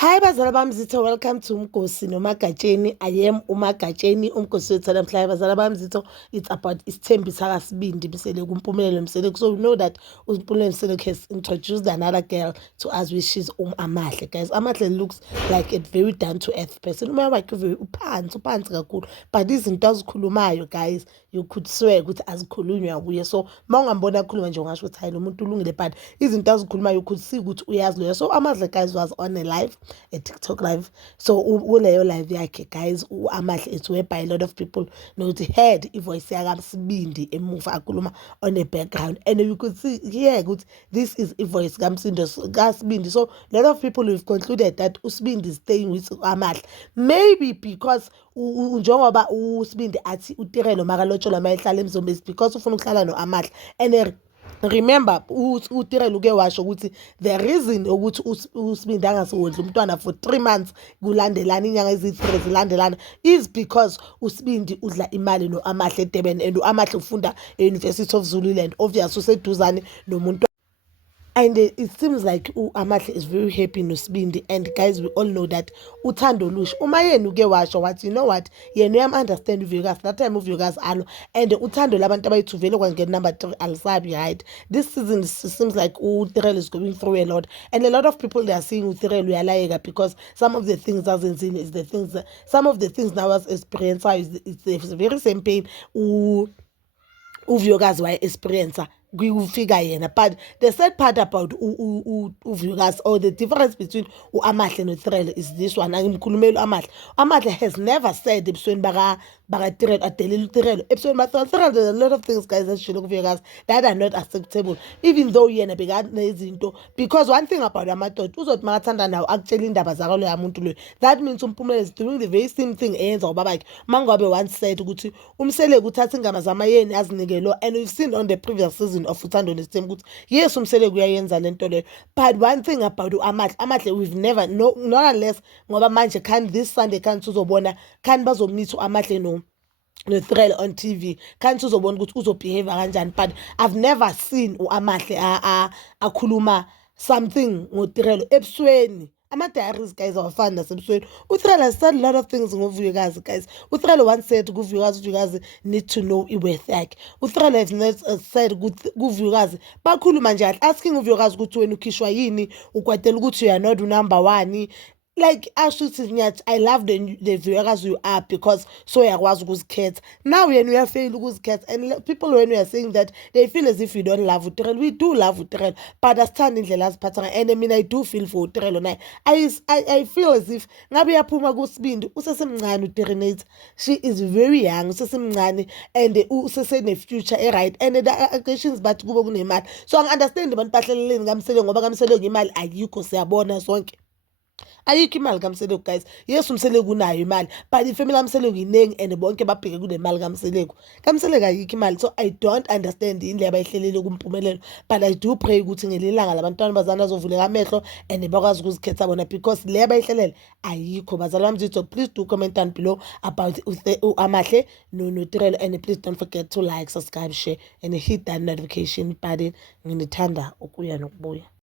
Hi bazala bami zitho, welcome to Umgosi noMagatsheni. I am uMagatsheni, umgosi wethu namhlanje. Bazala bami zitho, it's about Isithembiso kaSibindi Msele kuMpumelelo Msele. So we know that uMpumelelo Msele has introduced another girl to us, which is Amahle. Guys, Amahle looks like a very down to earth person. Umoya wakhe very uphansi kakhulu. But izinto azikhulumayo guys, you could swear ukuthi azikhulunywa kuye. So mawungambona akhuluma nje ungasho ukuthi hayi lo muntu ulungile, but izinto azikhulumayo you could see ukuthi uyazi lo. So Amahle guys was on a live, a TikTok live. So uleyo live yakhe guys, Amahle is whereby a lot of people know to heard ivoice yakaMsibindi emuva akhuluma on the background, and you could see here good this is ivoice kaSibindi. So a lot of people have concluded that uSibindi is staying with Amahle, maybe because njengoba uSibindi athi uTirelo makalotsholwa mayehlala eMzombe because ufuna ukuhlala noAmahle. And remember uTirelo uke washo ukuthi the reason ukuthi uSibindi angasiwondli umntwana for 3 months kulandelana inyanga ezi3 zilandelana is because uSibindi udla imali noAmahle eDurban, and uAmahle ufunda e-University of Zululand, obviously useduzane nomuntu. And it seems like Amahle is very happy noSibindi. And guys, we all know that uthando lusha uma yena uke washo wathi, you know what, yena uyam-understand uVuyokazi, that time uVuyokazi alo, and uthando labantu abayithu vele kwangena number 3 alisabi, right? This season seems like uTirelo is going through a lot, and a lot of people they are saying uTirelo uyalayeka because some of the things azenzile is the things some of the things now as experience is the very same pain uVuyokazi waye-experience kufika yena. But the sad part about uVuyokazi, or the difference between uAmahle noTirelo, is this one. Angimkhulumeli Amahle has never said ebusweni baka-Tirelo adelela uTirelo ebusweni baka-Tirelo. There's a lot of things guys ezishilo kuVuyokazi that are not acceptable, even though yena bekanezinto. Because one thing about amadoda uzothi makathanda nawo akutshela indaba zakalo yamuntu loyo, that means uMpumelelo is doing the very same thing eyenza ubabakhe mangabe once said ukuthi uMsele uthatha ingama zamayeni azinike lo. And we've seen on the previous season of Uthando Nesithembu ukuthi yes uMsele kuyayenza lento leyo. But one thing about Amahle we've never not unless ngoba manje can this Sunday can uzobona can bazomnitha uAmahle no-Tirelo on TV, kanti uzobona ukuthi uzobehave kanjani. But I've never seen uAmahle akhuluma something ngoTirelo ebusweni. Ama-diaries guys awafani nasebusweni. uTirelo has said a lot of things ngoVuyokazi guys. uTirelo once said kuVuyokazi need to know iworth yakhe. uTirelo has not said kuVuyokazi bakhuluma nje asking uVuyokazi ukuthi wena ukhishwa yini, ukwatela ukuthi you are not number 1. Like ashuthi nyathi I love the Vuyokazi you are because so uyakwazi ukuzikhetha. Now yena uyafail ukuzikhetha, and people when we are saying that they feel as if you don't love uTirelo. We do love uTirelo, but asithanda indlela aziphatha ngayo. And I mean I do feel for uTirelo naye. I feel as if ngabe yaphuma kuSibindi usesemncane uTirelo. She is very young, usesemncane, and usesene future right, and the actions but kuba kunemali. So angi-understand abantu bahleleleni kaMsele ngoba kaMsele imali ayikho, siyabona sonke ayikho imali kaMsele guys. Yes uMsele unayo imali, but ifamily kaMsele inengi and bonke babheke kunemali kaMsele ayikho imali. So I don't understand indlela abayihlelele kuMpumelelo, but I do pray ukuthi ngelilanga labantwana bazana azovuleka amehlo and bakwazi ukuzikhetha bona, because le abayihlelele ayikho. Bazalwa mzitho, please do comment down below about uAmahle noTirelo, and please don't forget to like, subscribe, share and hit that notification button. Nginithanda ukuya nokubuya.